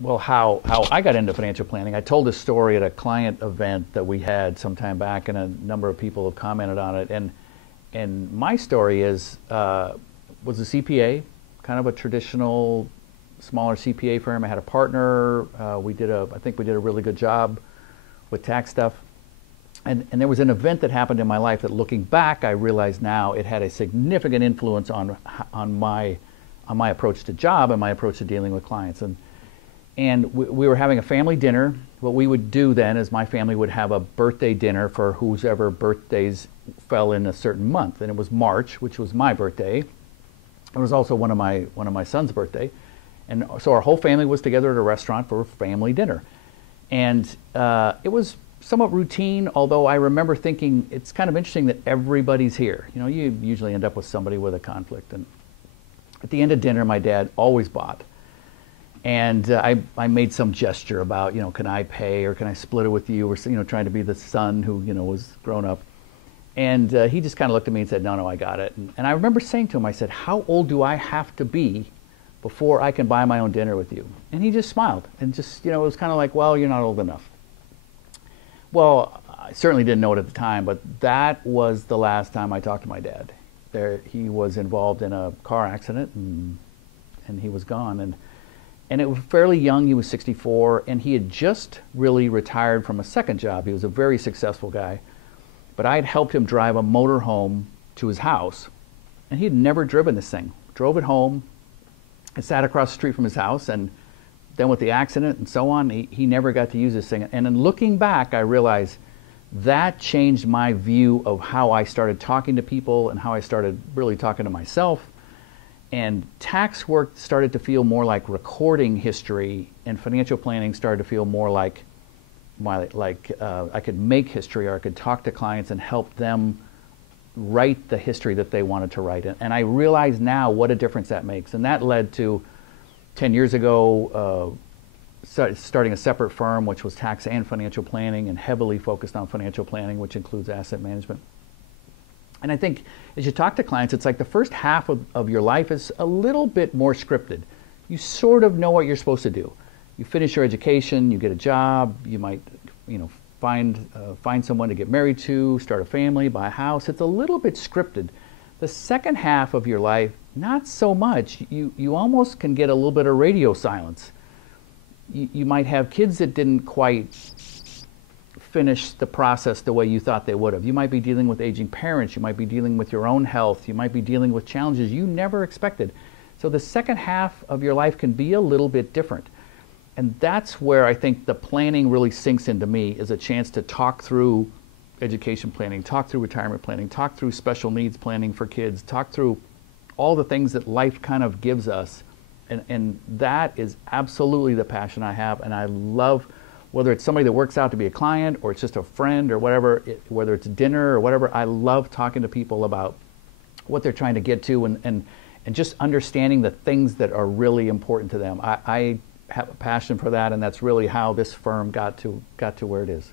Well, how I got into financial planning, I told this story at a client event that we had some time back, and a number of people have commented on it. And my story is was a CPA, kind of a traditional smaller CPA firm. I had a partner. I think we did a really good job with tax stuff. And there was an event that happened in my life that, looking back, I realize now it had a significant influence on my approach to job and my approach to dealing with clients. And we were having a family dinner. What we would do then is my family would have a birthday dinner for whoever birthdays fell in a certain month. And it was March, which was my birthday. It was also one of my son's birthday. And so our whole family was together at a restaurant for a family dinner. And it was somewhat routine, although I remember thinking it's kind of interesting that everybody's here. You know, you usually end up with somebody with a conflict. And at the end of dinner, my dad always bought. And I made some gesture about, you know, can I pay, or can I split it with you, or, you know, trying to be the son who, you know, was grown up. And he just kind of looked at me and said, no, I got it. And I remember saying to him, I said, how old do I have to be before I can buy my own dinner with you? And he just smiled and just, you know, it was kind of like, well, you're not old enough. Well, I certainly didn't know it at the time, but that was the last time I talked to my dad. He was involved in a car accident, and he was gone. And it was fairly young. He was 64, and he had just really retired from a second job. He was a very successful guy. But I had helped him drive a motor home to his house, and he had never driven this thing. Drove it home and sat across the street from his house, and then with the accident and so on, he never got to use this thing. And in looking back, I realized that changed my view of how I started talking to people and how I started really talking to myself. And tax work started to feel more like recording history, and financial planning started to feel more like I could make history, or I could talk to clients and help them write the history that they wanted to write. And I realize now what a difference that makes. And that led to 10 years ago starting a separate firm, which was tax and financial planning, and heavily focused on financial planning, which includes asset management. And I think as you talk to clients, it's like the first half of your life is a little bit more scripted. You sort of know what you're supposed to do. You finish your education, you get a job, you might, you know, find someone to get married to, start a family, buy a house. It's a little bit scripted. The second half of your life, not so much. You almost can get a little bit of radio silence. You might have kids that didn't quite finish the process the way you thought they would have. You might be dealing with aging parents. You might be dealing with your own health. You might be dealing with challenges you never expected. So the second half of your life can be a little bit different. And that's where I think the planning really sinks into me, is a chance to talk through education planning, talk through retirement planning, talk through special needs planning for kids, talk through all the things that life kind of gives us. And that is absolutely the passion I have. And I love, whether it's somebody that works out to be a client, or it's just a friend, or whatever, whether it's dinner or whatever, I love talking to people about what they're trying to get to, and just understanding the things that are really important to them. I have a passion for that, and that's really how this firm got to where it is.